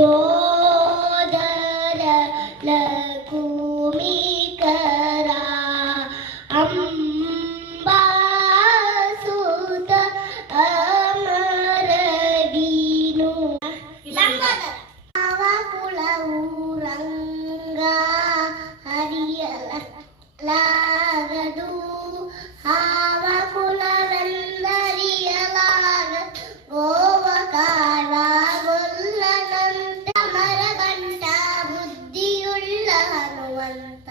ಲಂಬೋದರ ಲಕುಮಿಕರ ಅಂಬಾಸುತ ಅಮರವೀನು ಕುಳವುರಂಗ ಹರಿಯಲಾಗದು ಹಾವ ಕುಲವೆಂದರಿಯಲಾಗ ಗೋವಕಾರಗೊಲ್ಲನಂತೆ ಮರಗಂಟ ಬುದ್ಧಿಯುಳ್ಳ ಹನುವಂತ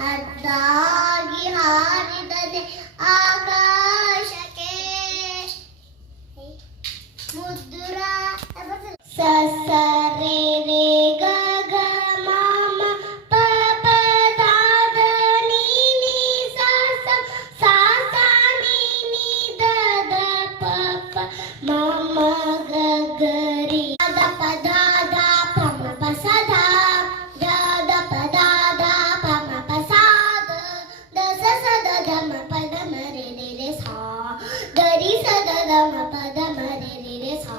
ಹದ್ದಾಗಿ ಹಾರಿದನೆ ಆಕಾಶಕ್ಕೆ ಮುದ್ದುರ ಸಸರೆ ರೇ ಗಗ ಮಾಮ ಪಪ ದಾದ ನೀನಿ ಸಾಸ ಸಾಸ ನೀನಿ ದದ ಪಪ ಮಾಮ ಗಗರಿ ದ ಪದಾದ ಪಮ ಪಸದ ದ ಪದಾದ ಪಮ ಪಸಾದ ದ ಸಸದ ದಮ ಪದ ಮರೆ ರೆ ಸಾ ಗರಿ ಸದ ದಮ ಪದ ಮರೆ ರೆ ಸಾ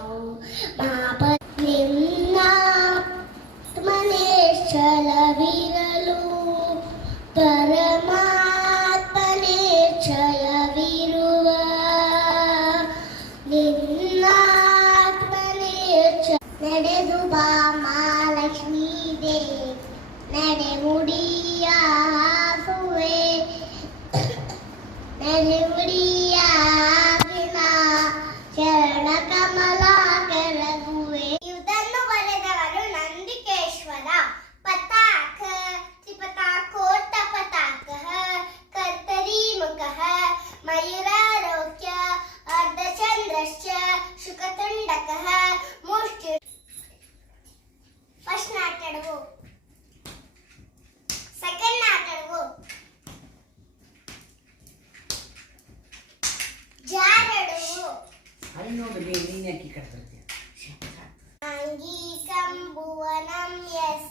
ಮಾಪ ನಿನ್ನಾತ್ಮನೇ ಛಲವಿರಲು ಪರಮಾತ್ಮನೇ ಛಲವಿರುವ ನಿನ್ನಾತ್ಮನೇ ನಡೆದು ಬಾ ಮಹಾಲಕ್ಷ್ಮೀ ದೇವಿ ನಡೆ ಮುಡಿಯ ಹಾಸುವೆ ನಡೆ ಮುಡಿಯ ಚರಣ ಕಮಲ ಕೆಳಗುವೆ. ಇದನ್ನು ಬರೆದವರು ನಂದಿಕೇಶ್ವರ. ಪತಾಕ ತ್ರಿಪತಾಕೋಟ ಪತಾಕ ಕರ್ತರಿ ಮುಖ ಮಯೂರಾರೋಗ್ಯ ಅರ್ಧಚಂದ್ರಶ್ಚ ಶುಕತುಂಡಕ ಮುಷ್ಟಿ. ಫಸ್ಟ್ ನಾಟಡವು, ಸೆಕೆಂಡ್ ನಾಟಡವು, ಜಾರಡವು ನೋಡಿ ನೀನು ಯಾಕೆ ಕಟ್ತಿರ್ತೀಯ ಅಂಗೀಕಂ ಭುವನಂ ಯಸ್